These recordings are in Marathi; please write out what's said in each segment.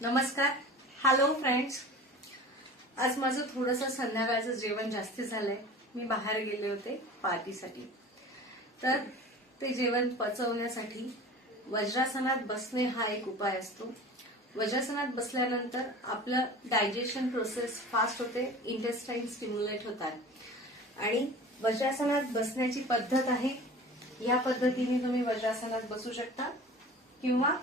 नमस्कार. हॅलो फ्रेंड्स आज माझं थोडंसं संध्याकाळचं जेवण जास्ती झालंय. मी बाहेर गेले होते पार्टीसाठी. तर ते जेवण पचवण्यासाठी वज्रासनात बसणे हा एक उपाय असतो. वज्रासनात बसल्यानंतर आपलं डायजेशन प्रोसेस फास्ट होते इंटेस्टाईन स्टिम्युलेट होतात. आणि वज्रासनात बसण्याची पद्धत आहे. या पद्धतीने तुम्ही वज्रासनात बसू शकता. किंवा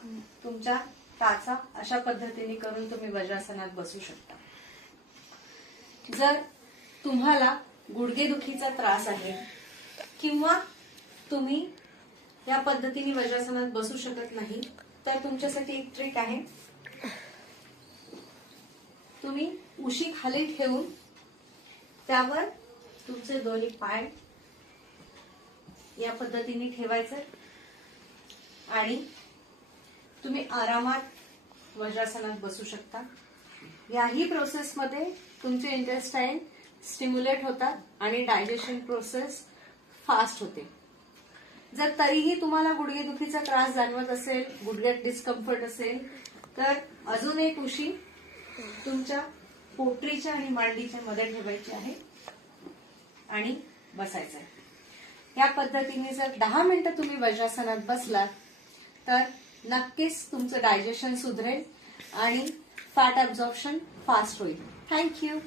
तुमच्या टाचा अशा पद्धतीने करून तुम्ही वज्रासनात बसू शकता. जर तुम्हाला गुडघेदुखीचा त्रास आहे किंवा तुम्ही या पद्धतीने वज्रासनात बसू शकत नाही तर तुमच्यासाठी एक ट्रिक आहे. तुम्ही उशी खाली ठेवून त्यावर तुमचे दोन्ही पाय या पद्धतीने ठेवायचे आणि तुम्ही आरामात वज्रासनात बसू शकता. याही प्रोसेसमध्ये तुमचे इंटेस्टाईन स्टिम्युलेट होतात आणि डायजेशन प्रोसेस फास्ट होते. जर तरीही तुम्हाला गुडघेदुखीचा त्रास जाणवत असेल गुडघ्यात डिस्कम्फर्ट असेल तर अजून एक उशी तुमच्या पोटरीच्या आणि मांडीच्या मध्ये ठेवायची आहे आणि बसायचं आहे या पद्धतीने जर दहा मिनिटं तुम्ही वज्रासनात बसलात तर नक्कीच तुमचं डायजेशन सुधरेल आणि फॅट ॲब्झॉर्प्शन फास्ट होईल. Thank you